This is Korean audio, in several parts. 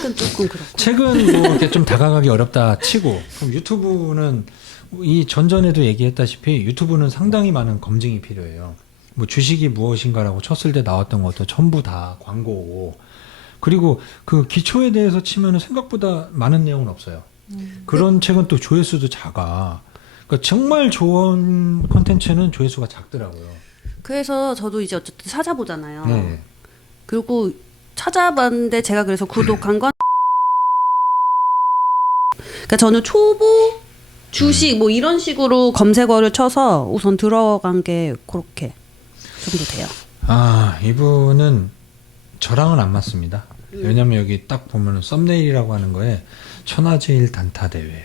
책은 조금 그렇고. 책은 뭐 이렇게 좀 다가가기 어렵다 치고, 그럼 유튜브는 이 전전에도 얘기했다시피 유튜브는 상당히 많은 검증이 필요해요. 뭐 주식이 무엇인가라고 쳤을 때 나왔던 것도 전부 다 광고고, 그리고 그 기초에 대해서 치면은 생각보다 많은 내용은 없어요. 그런 책은 또 조회수도 작아. 그러니까 정말 좋은 콘텐츠는 조회수가 작더라고요. 그래서 저도 이제 어쨌든 찾아보잖아요. 네. 그리고 찾아봤는데 제가 그래서 구독한 건 그러니까 저는 초보 주식 뭐 이런 식으로 검색어를 쳐서 우선 들어간 게 그렇게 정도 돼요. 아, 이분은 저랑은 안 맞습니다. 왜냐면 여기 딱 보면 썸네일이라고 하는 거에 천하제일 단타 대회,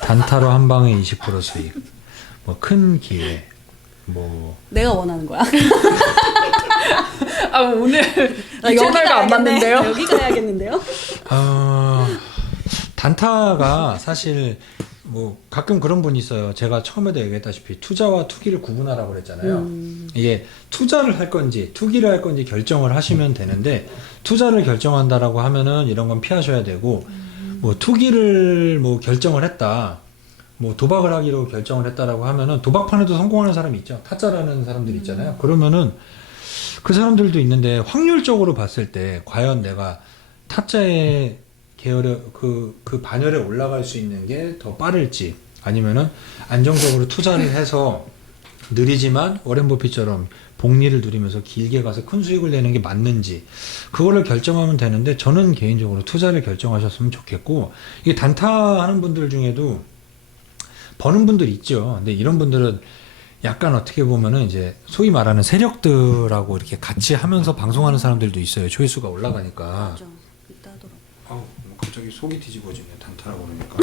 단타로 한 방에 20% 수익, 뭐 큰 기회, 뭐 내가 원하는 거야. 아 오늘 아, 이 채널과 안 맞는데요? 여기 가야겠는데요? 단타가 사실 뭐 가끔 그런 분이 있어요. 제가 처음에도 얘기했다시피 투자와 투기를 구분하라고 그랬잖아요. 이게 투자를 할 건지 투기를 할 건지 결정을 하시면 되는데, 투자를 결정한다라고 하면은 이런 건 피하셔야 되고, 뭐 투기를 뭐 결정을 했다, 뭐 도박을 하기로 결정을 했다라고 하면은 도박판에도 성공하는 사람이 있죠. 타짜라는 사람들이 있잖아요. 그러면은 그 사람들도 있는데, 확률적으로 봤을 때 과연 내가 타짜의 계열에 그 반열에 올라갈 수 있는 게 더 빠를지, 아니면은 안정적으로 투자를 해서 느리지만 워렌 버핏처럼 복리를 누리면서 길게 가서 큰 수익을 내는 게 맞는지, 그거를 결정하면 되는데, 저는 개인적으로 투자를 결정하셨으면 좋겠고, 이게 단타 하는 분들 중에도 버는 분들 있죠. 근데 이런 분들은 약간 어떻게 보면은 이제 소위 말하는 세력들하고 이렇게 같이 하면서 방송하는 사람들도 있어요. 조회수가 올라가니까. 맞아. 이따 하더라고. 아우, 갑자기 속이 뒤집어지네. 단타라고 그러니까.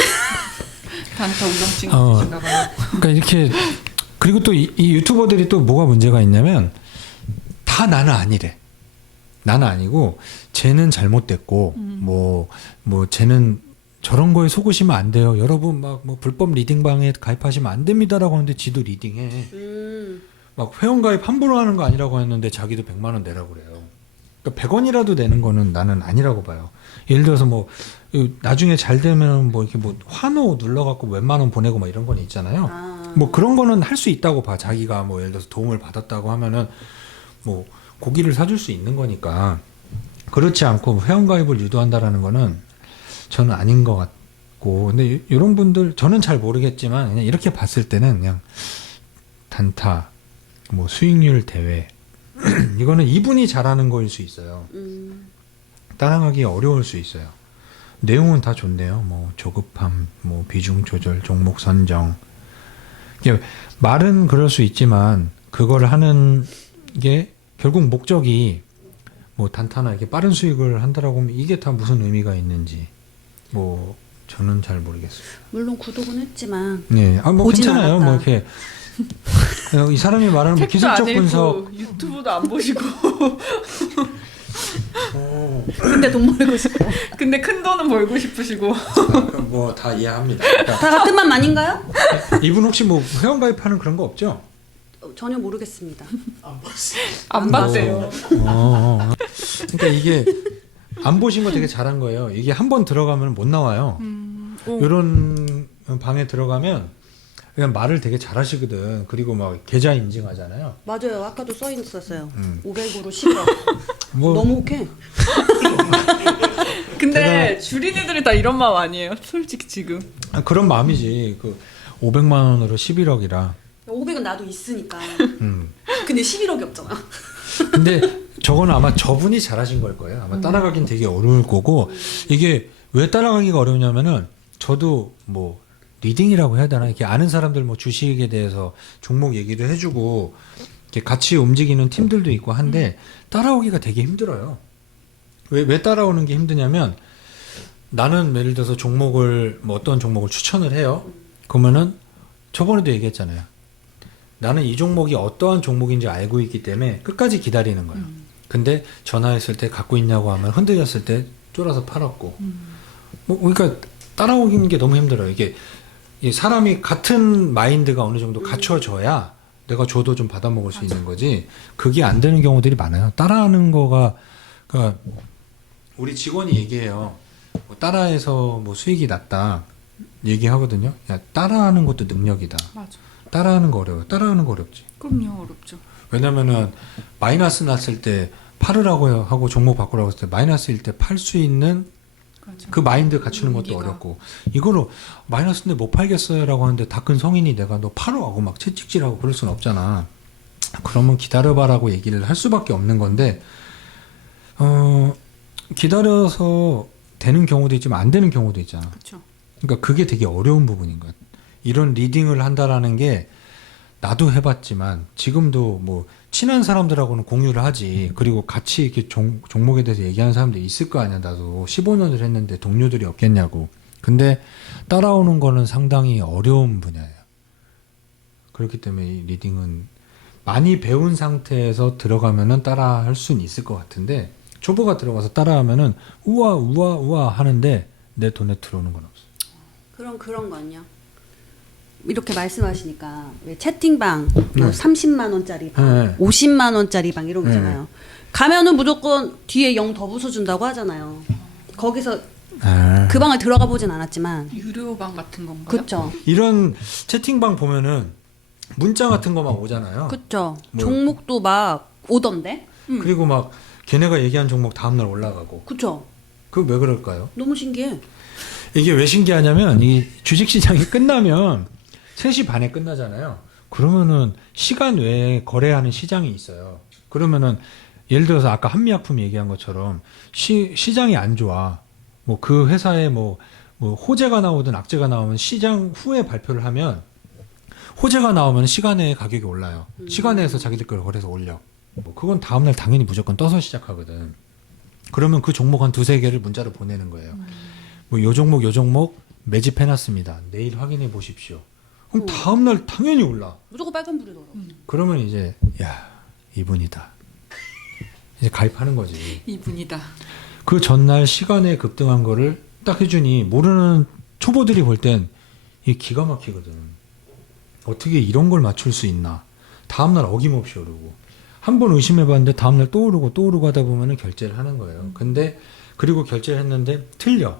단타 운동증 있으신가봐요. 그러니까 이렇게, 그리고 또 이 유튜버들이 또 뭐가 문제가 있냐면, 다 나는 아니래. 나는 아니고, 쟤는 잘못됐고, 뭐 쟤는 저런 거에 속으시면 안 돼요. 여러분 막 뭐 불법 리딩방에 가입하시면 안 됩니다라고 하는데 지도 리딩해. 막 회원가입 함부로 하는 거 아니라고 했는데 자기도 100만 원 내라고 그래요. 그러니까 100원이라도 내는 거는 나는 아니라고 봐요. 예를 들어서 뭐 나중에 잘 되면 뭐 이렇게 뭐 환호 눌러갖고 몇만 원 보내고 막 이런 건 있잖아요. 뭐 그런 거는 할 수 있다고 봐. 자기가 뭐 예를 들어서 도움을 받았다고 하면은 뭐 고기를 사줄 수 있는 거니까. 그렇지 않고 회원가입을 유도한다라는 거는 저는 아닌 것 같고, 근데 이런 분들 저는 잘 모르겠지만 그냥 이렇게 봤을 때는 그냥 단타, 뭐 수익률 대회 이거는 이분이 잘하는 거일 수 있어요. 따라가기 어려울 수 있어요. 내용은 다 좋네요. 뭐 조급함, 뭐 비중 조절, 종목 선정. 이게 말은 그럴 수 있지만 그걸 하는 게 결국 목적이 뭐 단타나 이렇게 빠른 수익을 한다라고 하면 이게 다 무슨 의미가 있는지 뭐 저는 잘 모르겠어요. 물론 구독은 했지만 네, 아 뭐 보진 괜찮아요. 않았다. 뭐 이렇게 이 사람이 말하는 뭐 책도 안 기술적 읽고 분석. 유튜브도 안 보시고 근데 돈 벌고 싶어. 근데 큰 돈은 벌고 싶으시고 뭐 다 이해합니다. 그러니까 다 같은 맘 아닌가요? 이분 혹시 뭐 회원가입하는 그런 거 없죠? 전혀 모르겠습니다. 안 봤대요. 그러니까 이게 안 보신 거 되게 잘한 거예요. 이게 한 번 들어가면 못 나와요. 이런 방에 들어가면 그냥 말을 되게 잘하시거든. 그리고 막 계좌 인증하잖아요. 맞아요. 아까도 써 있었어요. 500으로 10억. 뭐 너무 오케이. 근데 줄인 애들이 다 이런 마음 아니에요? 솔직히 지금 그런 마음이지. 그 500만 원으로 11억이라. 500은 나도 있으니까. 근데 11억이 없잖아. 근데 저거는 아마 저분이 잘하신 걸 거예요. 아마 따라가긴 되게 어려울 거고, 이게 왜 따라가기가 어려우냐면은 저도 뭐 리딩이라고 해야 되나, 이렇게 아는 사람들 뭐 주식에 대해서 종목 얘기를 해주고 이렇게 같이 움직이는 팀들도 있고 한데 따라오기가 되게 힘들어요. 왜 따라오는 게 힘드냐면, 나는 예를 들어서 종목을 뭐 어떤 종목을 추천을 해요. 그러면은 저번에도 얘기했잖아요. 나는 이 종목이 어떠한 종목인지 알고 있기 때문에 끝까지 기다리는 거예요. 근데 전화했을 때 갖고 있냐고 하면 흔들렸을 때 쫄아서 팔았고. 뭐 그러니까 따라오는 게 너무 힘들어요. 이게 사람이 같은 마인드가 어느 정도 갖춰져야 내가 줘도 좀 받아먹을 수 있는 거지. 그게 안 되는 경우들이 많아요. 따라하는 거가, 그러니까 우리 직원이 얘기해요. 뭐 따라해서 뭐 수익이 났다 얘기하거든요. 야, 따라하는 것도 능력이다. 맞아. 따라하는 거 어려워요. 따라하는 거 어렵지. 그럼요, 어렵죠. 왜냐면은 마이너스 났을 때 팔으라고 하고 종목 바꾸라고 했을 때 마이너스일 때 팔 수 있는 맞아. 그 마인드 갖추는 것도 용기가. 어렵고, 이거로 마이너스인데 못 팔겠어요라고 하는데 다 큰 성인이 내가 너 팔어 하고 막 채찍질하고 그럴 순 없잖아. 그러면 기다려봐라고 얘기를 할 수밖에 없는 건데, 기다려서 되는 경우도 있지만 안 되는 경우도 있잖아. 그렇죠. 그러니까 그게 되게 어려운 부분인 거야. 이런 리딩을 한다라는 게 나도 해봤지만 지금도 뭐 친한 사람들하고는 공유를 하지. 그리고 같이 이렇게 종목에 대해서 얘기하는 사람들이 있을 거 아니야. 나도 15년을 했는데 동료들이 없겠냐고. 근데 따라오는 거는 상당히 어려운 분야예요. 그렇기 때문에 이 리딩은 많이 배운 상태에서 들어가면은 따라 할 수는 있을 것 같은데, 초보가 들어가서 따라하면은 우와 우와 우와 하는데 내 돈에 들어오는 건 없어. 그럼 그런 거는요. 이렇게 말씀하시니까 왜 채팅방 뭐 네. 30만 원짜리 방, 네. 50만 원짜리 방 이런 거 네. 있잖아요. 가면은 무조건 뒤에 0 더 부숴준다고 하잖아요. 거기서 그 방을 들어가 보진 않았지만 유료방 같은 건가요? 그쵸. 이런 채팅방 보면은 문자 같은 거 막 오잖아요. 그쵸. 뭐. 종목도 막 오던데. 그리고 막 걔네가 얘기한 종목 다음날 올라가고. 그쵸. 그거 왜 그럴까요? 너무 신기해. 이게 왜 신기하냐면 이 주식시장이 끝나면 3시 반에 끝나잖아요. 그러면은 시간 외에 거래하는 시장이 있어요. 그러면은 예를 들어서 아까 한미약품 얘기한 것처럼 시장이 안 좋아. 뭐 그 회사에 뭐 호재가 나오든 악재가 나오면 시장 후에 발표를 하면, 호재가 나오면 시간에 가격이 올라요. 시간에서 자기들 걸 거래서 올려. 뭐 그건 다음날 당연히 무조건 떠서 시작하거든. 그러면 그 종목 한 2-3개를 문자로 보내는 거예요. 뭐 요 종목 매집해놨습니다. 내일 확인해 보십시오. 그럼 다음날 당연히 올라. 무조건 빨간불이더라고. 그러면 이제 야, 이분이다. 이제 가입하는 거지. 이분이다. 그 전날 시간에 급등한 거를 딱 해주니 모르는 초보들이 볼 땐 이게 기가 막히거든. 어떻게 이런 걸 맞출 수 있나. 다음날 어김없이 오르고. 한 번 의심해봤는데 다음날 또 오르고 하다 보면은 결제를 하는 거예요. 근데 그리고 결제를 했는데 틀려.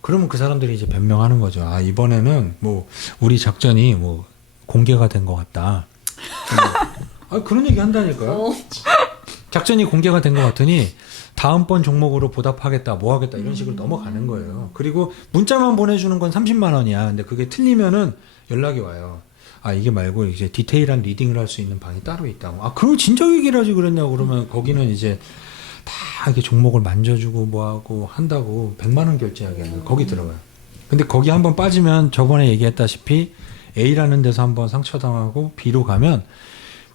그러면 그 사람들이 이제 변명하는 거죠. 아, 이번에는 뭐 우리 작전이 뭐 공개가 된 것 같다. 아, 그런 얘기 한다니까요. 작전이 공개가 된 것 같으니 다음번 종목으로 보답하겠다, 뭐 하겠다 이런 식으로 넘어가는 거예요. 그리고 문자만 보내주는 건 30만 원이야. 근데 그게 틀리면은 연락이 와요. 아, 이게 말고 이제 디테일한 리딩을 할 수 있는 방이 따로 있다고. 아, 그럼 진작 얘기를 하지 그랬냐고. 그러면 거기는 이제 다 이렇게 종목을 만져주고 뭐하고 한다고 100만 원 결제하게 하는 거기 들어가요. 근데 거기 한번 빠지면 저번에 얘기했다시피 A라는 데서 한번 상처당하고 B로 가면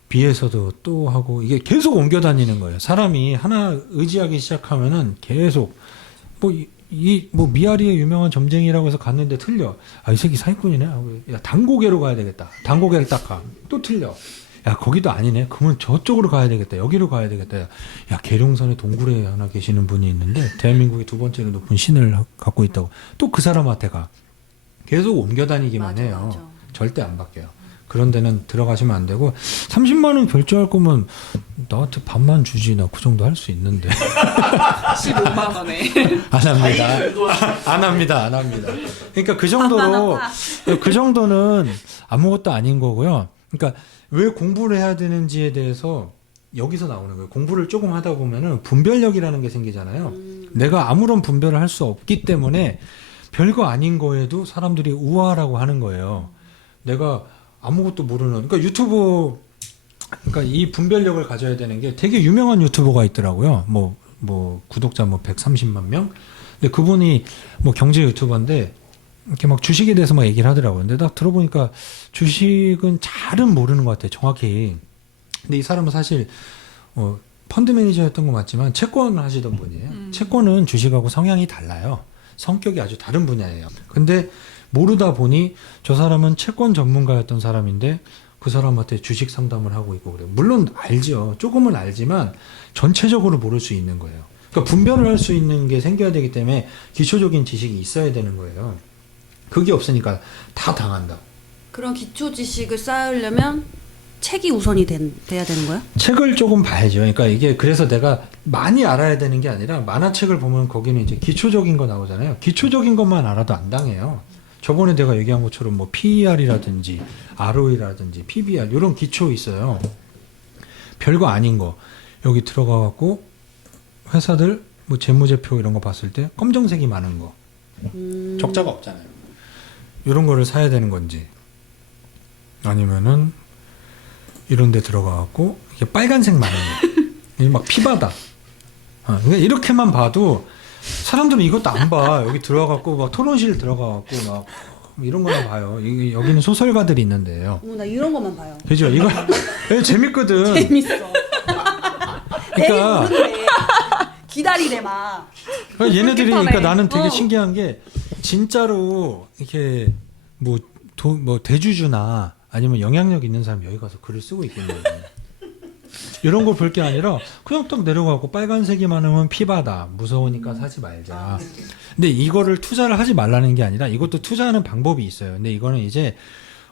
B에서도 또 하고, 이게 계속 옮겨 다니는 거예요. 사람이 하나 의지하기 시작하면은 계속 뭐 미아리의 유명한 점쟁이라고 해서 갔는데 틀려. 아, 이 새끼 사기꾼이네. 야, 단고개로 가야 되겠다. 단고개를 딱 가. 또 틀려. 야, 거기도 아니네. 그러면 저쪽으로 가야 되겠다. 여기로 가야 되겠다. 야, 계룡산에 동굴에 하나 계시는 분이 있는데 대한민국의 2번째로 높은 신을 갖고 있다고. 또 그 사람한테 가. 계속 옮겨 다니기만 맞아, 해요. 맞아. 절대 안 바뀌어요. 그런 데는 들어가시면 안 되고, 30만 원 결제할 거면 나한테 반만 주지. 나 그 정도 할 수 있는데. 15만 원에. 안 합니다. 안 합니다. 안 합니다. 그러니까 그 정도로, 그 정도는 아무것도 아닌 거고요. 그러니까 왜 공부를 해야 되는지에 대해서 여기서 나오는 거예요. 공부를 조금 하다 보면은 분별력이라는 게 생기잖아요. 내가 아무런 분별을 할 수 없기 때문에 별거 아닌 거에도 사람들이 우아라고 하는 거예요. 내가 아무것도 모르는, 그러니까 유튜브, 그러니까 이 분별력을 가져야 되는 게, 되게 유명한 유튜버가 있더라고요. 뭐 구독자 뭐 130만 명. 근데 그분이 뭐 경제 유튜버인데 이렇게 막 주식에 대해서 막 얘기를 하더라고요. 근데 딱 들어보니까 주식은 잘은 모르는 것 같아요. 정확히. 근데 이 사람은 사실 펀드 매니저였던 거 맞지만 채권 하시던 분이에요. 채권은 주식하고 성향이 달라요. 성격이 아주 다른 분야예요. 근데 모르다 보니 저 사람은 채권 전문가였던 사람인데 그 사람한테 주식 상담을 하고 있고 그래요. 물론 알죠. 조금은 알지만 전체적으로 모를 수 있는 거예요. 그러니까 분별을 할 수 있는 게 생겨야 되기 때문에 기초적인 지식이 있어야 되는 거예요. 그게 없으니까 다 당한다. 그런 기초 지식을 쌓으려면 책이 우선이 돼야 되는 거야? 책을 조금 봐야죠. 그러니까 이게 그래서 내가 많이 알아야 되는 게 아니라 만화책을 보면 거기는 이제 기초적인 거 나오잖아요. 기초적인 것만 알아도 안 당해요. 저번에 내가 얘기한 것처럼 뭐 PER이라든지 ROE라든지 PBR 이런 기초 있어요. 별거 아닌 거 여기 들어가 갖고 회사들 뭐 재무제표 이런 거 봤을 때 검정색이 많은 거 적자가 없잖아요. 이런 거를 사야 되는 건지 아니면은 이런 데 들어가 갖고 이게 빨간색 많은 거 이게 막 피바다. 그러니까 이렇게만 봐도 사람들은 이것도 안 봐. 여기 들어가 갖고 막 토론실 들어가 갖고 막 이런 거나 봐요. 여기는 소설가들이 있는데요. 나 이런 것만 봐요. 그죠? 이거 재밌거든. 재밌어. 그러니까 기다리래 막. 얘네들이 웃기다네. 그러니까 나는 되게 신기한 게 진짜로 이렇게 뭐 대주주나 아니면 영향력 있는 사람 여기 가서 글을 쓰고 있겠네요. 이런 거 볼 게 아니라 그냥 딱 내려가고 빨간색이 많으면 피바다 무서우니까 사지 말자. 근데 이거를 투자를 하지 말라는 게 아니라 이것도 투자하는 방법이 있어요. 근데 이거는 이제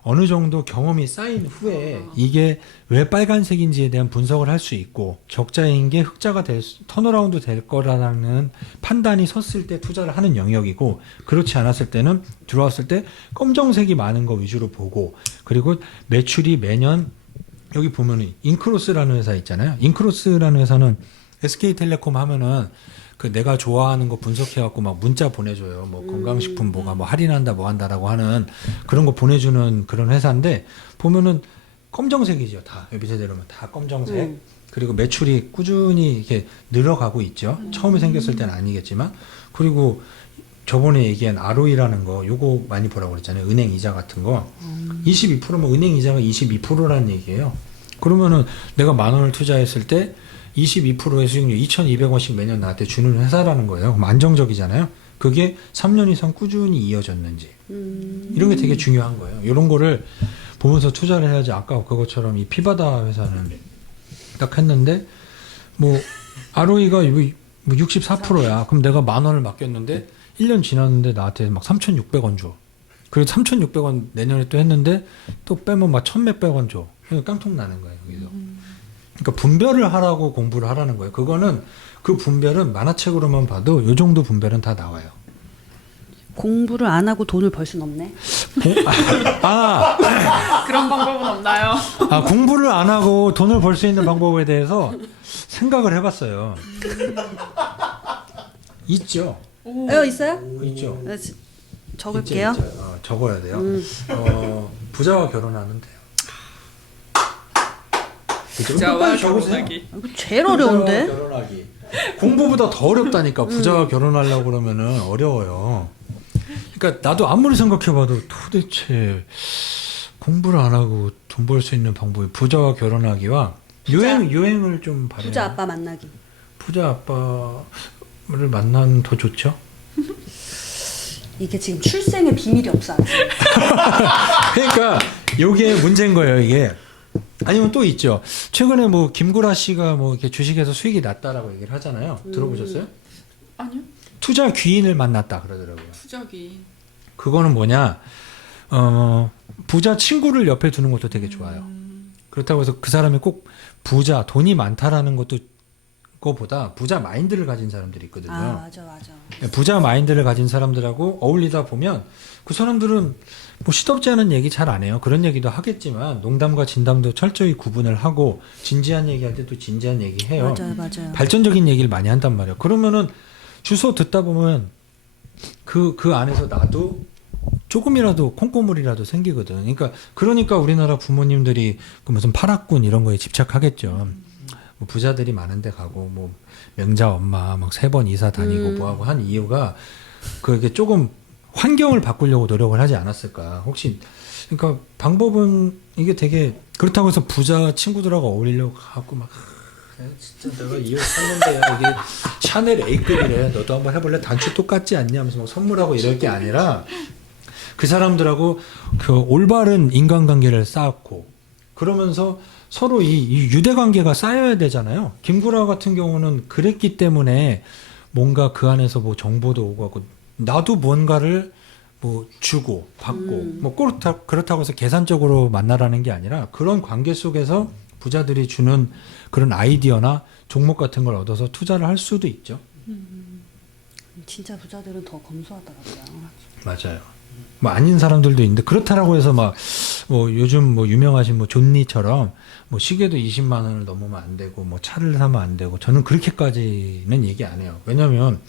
어느 정도 경험이 쌓인 후에 이게 왜 빨간색인지에 대한 분석을 할 수 있고 적자인 게 흑자가 턴어라운드 될 거라는 판단이 섰을 때 투자를 하는 영역이고 그렇지 않았을 때는 들어왔을 때 검정색이 많은 거 위주로 보고 그리고 매출이 매년 여기 보면은 인크로스라는 회사 있잖아요. 인크로스라는 회사는 SK텔레콤 하면은 그 내가 좋아하는 거 분석해갖고 막 문자 보내줘요. 뭐 건강식품 뭐가 뭐 할인한다 뭐 한다라고 하는 그런 거 보내주는 그런 회사인데 보면은 검정색이죠. 다 여기 밑에 내려오면 다 검정색. 그리고 매출이 꾸준히 이렇게 늘어가고 있죠. 처음에 생겼을 때는 아니겠지만 그리고 저번에 얘기한 ROE라는 거 요거 많이 보라고 그랬잖아요. 은행 이자 같은 거 22%면 은행 이자가 22%라는 얘기예요. 그러면은 내가 10,000원을 투자했을 때 22%의 수익률 2,200원씩 매년 나한테 주는 회사라는 거예요. 그럼 안정적이잖아요. 그게 3년 이상 꾸준히 이어졌는지 이런 게 되게 중요한 거예요. 이런 거를 보면서 투자를 해야지. 아까 그것처럼 이 피바다 회사는 딱 했는데 뭐 ROE가 64%야. 그럼 내가 10,000원을 맡겼는데 1년 지났는데 나한테 막 3,600원 줘. 그래서 3,600원 내년에 또 했는데 또 빼면 막 1,000몇백 원 줘. 그러니까 깡통 나는 거예요. 여기서. 그러니까 분별을 하라고 공부를 하라는 거예요. 그거는 그 분별은 만화책으로만 봐도 요 정도 분별은 다 나와요. 공부를 안 하고 돈을 벌 순 없네. 그런 방법은 없나요? 공부를 안 하고 돈을 벌 수 있는 방법에 대해서 생각을 해봤어요. 있죠. 있어요? 있죠. 적을게요. 있죠. 적어야 돼요. 부자와 결혼하면 돼요. 부자와 결혼하기. 이거 제일 어려운데. 부자와 결혼하기. 공부보다 더 어렵다니까. 부자와 결혼하려고 그러면은 어려워요. 그러니까 나도 아무리 생각해봐도 도대체 공부를 안 하고 돈 벌 수 있는 방법이 부자와 결혼하기와 유행을 좀 바래. 부자 아빠 만나기. 부자 아빠를 만나면 더 좋죠. 이게 지금 출생의 비밀이 없어. 아직. 그러니까 요게 문제인 거예요, 이게. 아니면 또 있죠. 최근에 뭐 김구라 씨가 뭐 이렇게 주식에서 수익이 났다라고 얘기를 하잖아요. 들어보셨어요? 아니요. 투자 귀인을 만났다 그러더라고요. 투자기. 그거는 뭐냐? 부자 친구를 옆에 두는 것도 되게 좋아요. 그렇다고 해서 그 사람이 꼭 부자, 돈이 많다라는 것도 거보다 부자 마인드를 가진 사람들이 있거든요. 맞아. 부자 마인드를 가진 사람들하고 어울리다 보면 그 사람들은 뭐 시덥지 않은 얘기 잘 안 해요. 그런 얘기도 하겠지만 농담과 진담도 철저히 구분을 하고 진지한 얘기할 때 또 진지한 얘기 해요. 맞아요. 발전적인 얘기를 많이 한단 말이에요. 그러면은 주소 듣다 보면 그 안에서 나도 조금이라도 콩고물이라도 생기거든. 그러니까 우리나라 부모님들이 그 무슨 파락군 이런 거에 집착하겠죠. 뭐 부자들이 많은데 가고 뭐 명자 엄마 막 3번 이사 다니고 뭐하고 한 이유가 그게 조금 환경을 바꾸려고 노력을 하지 않았을까. 혹시 그러니까 방법은 이게 되게 그렇다고 해서 부자 친구들하고 어울리려고 하고 막 진짜 내가 이 옷 샀는데 이게 샤넬 A급이래. 너도 한번 해볼래? 단추 똑같지 않냐 하면서 막 선물하고 이럴 게 아니라 그 사람들하고 그 올바른 인간관계를 쌓았고 그러면서 서로 이 유대관계가 쌓여야 되잖아요. 김구라 같은 경우는 그랬기 때문에 뭔가 그 안에서 뭐 정보도 오고 하고 나도 뭔가를 뭐 주고 받고 뭐 그렇다고 해서 계산적으로 만나라는 게 아니라 그런 관계 속에서 부자들이 주는 그런 아이디어나 종목 같은 걸 얻어서 투자를 할 수도 있죠. 진짜 부자들은 더 검소하더라고요. 맞아요. 뭐 아닌 사람들도 있는데 그렇다라고 해서 막 뭐 요즘 뭐 유명하신 뭐 존니처럼 뭐 시계도 20만 원을 넘으면 안 되고 뭐 차를 사면 안 되고 저는 그렇게까지는 얘기 안 해요. 왜냐면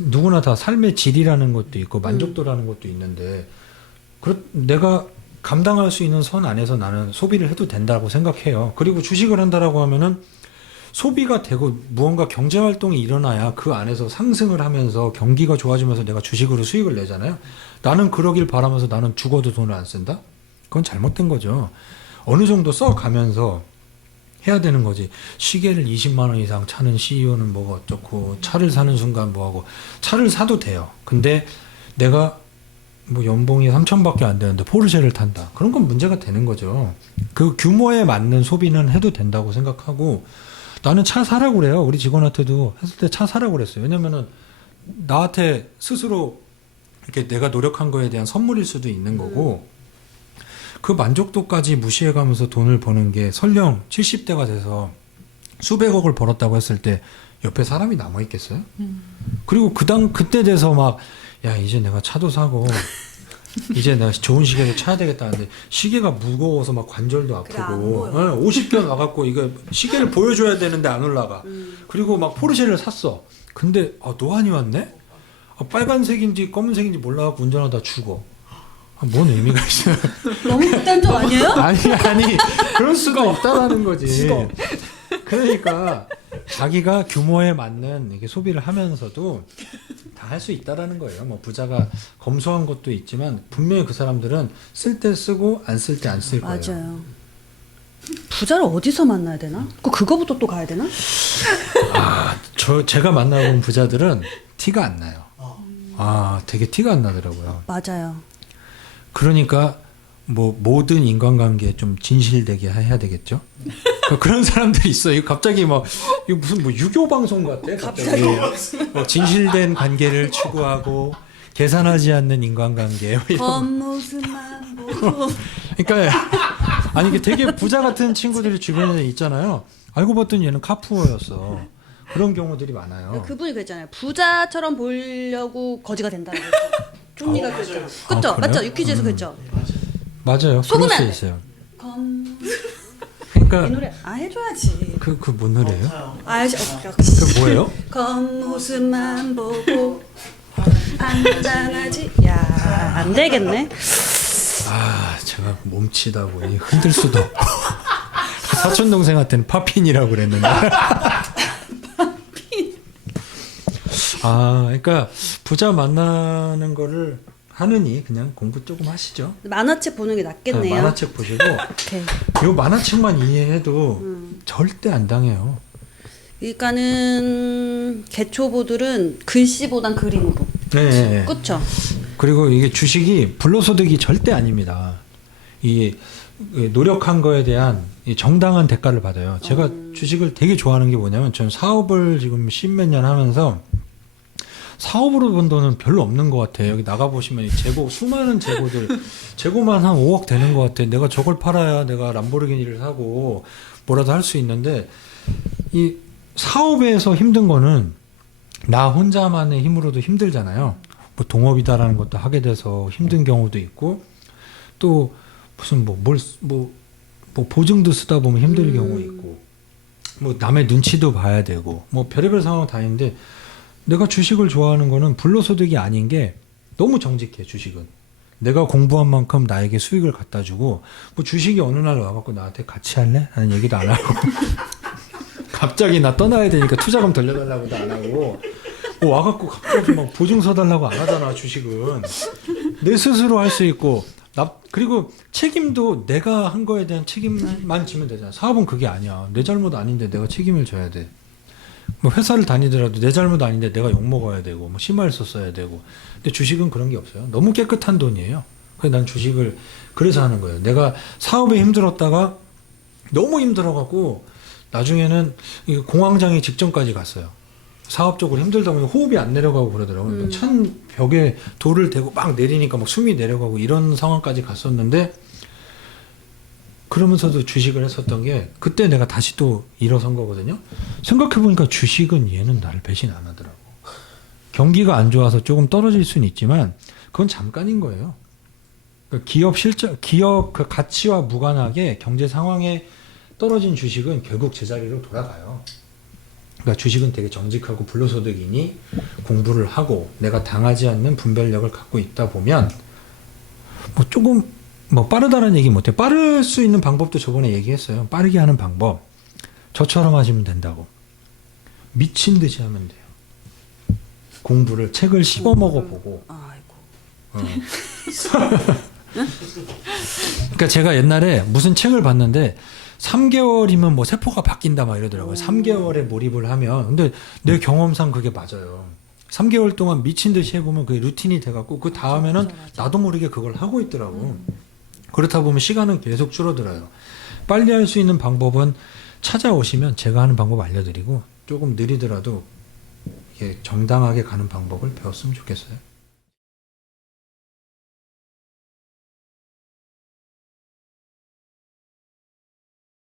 누구나 다 삶의 질이라는 것도 있고 만족도라는 것도 있는데 내가 감당할 수 있는 선 안에서 나는 소비를 해도 된다고 생각해요. 그리고 주식을 한다라고 하면은 소비가 되고 무언가 경제 활동이 일어나야 그 안에서 상승을 하면서 경기가 좋아지면서 내가 주식으로 수익을 내잖아요. 나는 그러길 바라면서 나는 죽어도 돈을 안 쓴다? 그건 잘못된 거죠. 어느 정도 써가면서 해야 되는 거지. 시계를 20만 원 이상 차는 CEO는 뭐가 어쩌고 차를 사는 순간 뭐하고 차를 사도 돼요. 근데 내가 뭐 연봉이 3천밖에 안 되는데 포르쉐를 탄다. 그런 건 문제가 되는 거죠. 그 규모에 맞는 소비는 해도 된다고 생각하고 나는 차 사라고 그래요. 우리 직원한테도 했을 때 차 사라고 그랬어요. 왜냐면은 나한테 스스로 이렇게 내가 노력한 거에 대한 선물일 수도 있는 거고 그 만족도까지 무시해가면서 돈을 버는 게 설령 70대가 돼서 수백억을 벌었다고 했을 때 옆에 사람이 남아있겠어요? 그리고 그때 돼서 막 야 이제 내가 차도 사고 이제 내가 좋은 시계를 차야 되겠다는데 시계가 무거워서 막 관절도 그래, 안 아프고 보여. 50견 와갖고 이거 시계를 보여줘야 되는데 안 올라가. 그리고 막 포르쉐를 샀어. 근데 노안이 왔네? 빨간색인지 검은색인지 몰라갖고 운전하다 죽어. 뭔 의미가 있어요? 너무 극단적 아니에요? 아니 그럴 수가 없다라는 거지. 그러니까 자기가 규모에 맞는 이게 소비를 하면서도 다 할 수 있다라는 거예요. 뭐 부자가 검소한 것도 있지만 분명히 그 사람들은 쓸 때 쓰고 안 쓸 때 안 쓸 거예요. 맞아요. 부자를 어디서 만나야 되나? 그거부터 또 가야 되나? 제가 만나본 부자들은 티가 안 나요. 되게 티가 안 나더라고요. 맞아요. 그러니까 뭐 모든 인간관계에 좀 진실되게 해야 되겠죠. 그런 사람들이 있어요. 갑자기 막 이거 무슨 뭐 유교 방송 같아. 갑자기 뭐 진실된 관계를 추구하고 계산하지 않는 인간관계. 겉모습만 보고. 그러니까 아니 이게 되게 부자 같은 친구들이 주변에 있잖아요. 알고 봤더니 얘는 카푸어였어. 그런 경우들이 많아요. 그분이 그랬잖아요. 부자처럼 보이려고 거지가 된다고 했죠. 쫑니가 그랬죠. 그쵸? 그래요? 맞죠? 유퀴즈에서 그랬죠. 맞아요. 그럴 속으면 수 안 돼. 있어요. 이 그러니까 노래 해줘야지. 그뭔 노래예요? 역시. 그 뭐예요? 겉모습만 보고 안전하지. 야, 안 되겠네. 제가 몸치다고 흔들 수도 없고 사촌 동생한테는 파핀이라고 그랬는데. 그러니까 부자 만나는 거를 하느니 그냥 공부 조금 하시죠. 만화책 보는 게 낫겠네요. 만화책 보시고 오케이. 요 만화책만 이해해도 절대 안 당해요. 그러니까는 개초보들은 글씨보단 그림으로. 네. 그렇죠. 그리고 이게 주식이 불로소득이 절대 아닙니다. 이 노력한 거에 대한 이 정당한 대가를 받아요. 제가 주식을 되게 좋아하는 게 뭐냐면 저는 사업을 지금 10몇 년 하면서 사업으로 번 돈은 별로 없는 것 같아요. 여기 나가보시면 수많은 재고만 한 5억 되는 것 같아요. 내가 저걸 팔아야 내가 람보르기니를 사고 뭐라도 할 수 있는데 이 사업에서 힘든 거는 나 혼자만의 힘으로도 힘들잖아요. 뭐 동업이다라는 것도 하게 돼서 힘든 경우도 있고 또 무슨 뭐 보증도 쓰다 보면 힘들 경우 있고 뭐 남의 눈치도 봐야 되고 뭐 별의별 상황 다 있는데 내가 주식을 좋아하는 거는 불로소득이 아닌 게 너무 정직해. 주식은 내가 공부한 만큼 나에게 수익을 갖다 주고 뭐 주식이 어느 날 와갖고 나한테 같이 할래? 하는 얘기도 안 하고 갑자기 나 떠나야 되니까 투자금 돌려달라고도 안 하고 뭐 와갖고 갑자기 막 보증서 달라고 안 하잖아. 주식은 내 스스로 할 수 있고 그리고 책임도 내가 한 거에 대한 책임만 지면 되잖아. 사업은 그게 아니야. 내 잘못 아닌데 내가 책임을 져야 돼. 뭐 회사를 다니더라도 내 잘못 아닌데 내가 욕 먹어야 되고 뭐 심할 썼어야 되고. 근데 주식은 그런 게 없어요. 너무 깨끗한 돈이에요. 그래서 난 주식을 그래서 하는 거예요. 내가 사업에 힘들었다가 너무 힘들어갖고 나중에는 공황장애 직전까지 갔어요. 사업적으로 힘들다 보니 호흡이 안 내려가고 그러더라고요. 그러니까 찬 벽에 돌을 대고 막 내리니까 막 숨이 내려가고 이런 상황까지 갔었는데 그러면서도 주식을 했었던 게 그때 내가 다시 또 일어선 거거든요. 생각해보니까 주식은 얘는 나를 배신 안 하더라고. 경기가 안 좋아서 조금 떨어질 수는 있지만 그건 잠깐인 거예요. 그러니까 기업 그 가치와 무관하게 경제 상황에 떨어진 주식은 결국 제자리로 돌아가요. 그러니까 주식은 되게 정직하고 불로소득이니 공부를 하고 내가 당하지 않는 분별력을 갖고 있다 보면 뭐 조금 뭐 빠르다는 얘기 못해. 빠를 수 있는 방법도 저번에 얘기했어요. 빠르게 하는 방법. 저처럼 하시면 된다고. 미친 듯이 하면 돼요. 공부를 책을 씹어 먹어보고. 아이고. 그러니까 제가 옛날에 무슨 책을 봤는데 3개월이면 뭐 세포가 바뀐다 막 이러더라고요. 3개월에 몰입을 하면. 근데 내 경험상 그게 맞아요. 3개월 동안 미친 듯이 해보면 그게 루틴이 돼갖고 그 다음에는 나도 모르게 그걸 하고 있더라고. 그렇다 보면 시간은 계속 줄어들어요. 빨리 할 수 있는 방법은 찾아오시면 제가 하는 방법 알려드리고 조금 느리더라도 이게 정당하게 가는 방법을 배웠으면 좋겠어요.